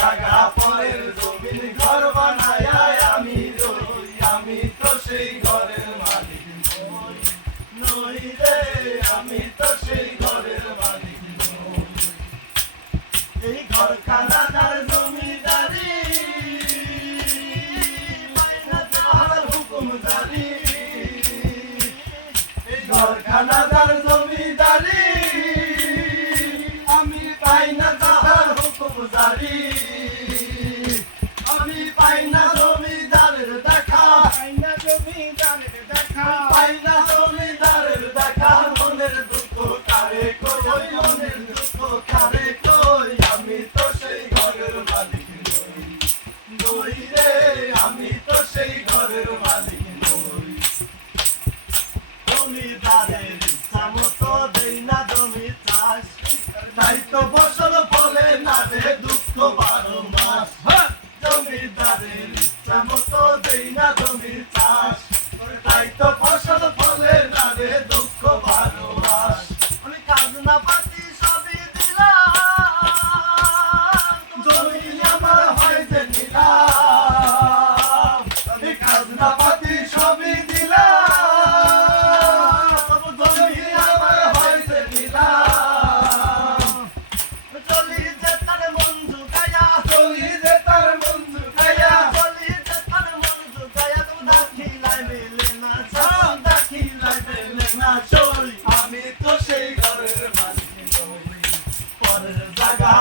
জায়গা পরের জমিন ঘর বানায় আমি রই, আমি তো সেই ঘরের মালিক নই, নই রে, আমি তো সেই ঘরের মালিক নই। এই ঘরখানা যার জমিদারি, মাইনা দেওয়ার হুকুম জারি। এই ঘরখানা যার জমিদারি, আমি পাই না তাহার হুকুম জারি। আমি পাই না জমিদারের দেখা, পাই না জমিদারের দেখা, পাই না জমিদারের দেখা। মনের দুঃখ কারে কই, মনের দুঃখ কারে কই, আমি তো সেই ঘরের মালিক নই, নই রে, আমি তো সেই ঘরের মালিক নই। জমিদারের ইচ্ছা মতো দেই না জমি চাষ, তাই তো ফসল ফলে না রে দুঃখ 12 মাস। জমিদারের ইচ্ছা মতো দেই না জমি চাষ, তাই তো ফসল ফলে না রে দুঃখ 12 মাস। আমি খাজনা পাতি সবই দিলাম, জমি আমার হয় যে নিলাম। আমি খাজনা পাতি সবই দিলাম, জমি আমার হয় যে নিলাম। চলি যে তার মন ঝুঁকাইয়া, চলি যে তার মন ঝুঁকাইয়া, চলি যে তার মন ঝুঁকাইয়া। তুমি দাখিলাই মেলে না সই, দাখিলাই মেলে না সই, আমি তো সেই ঘরের মালিক নই। পরের জায়গা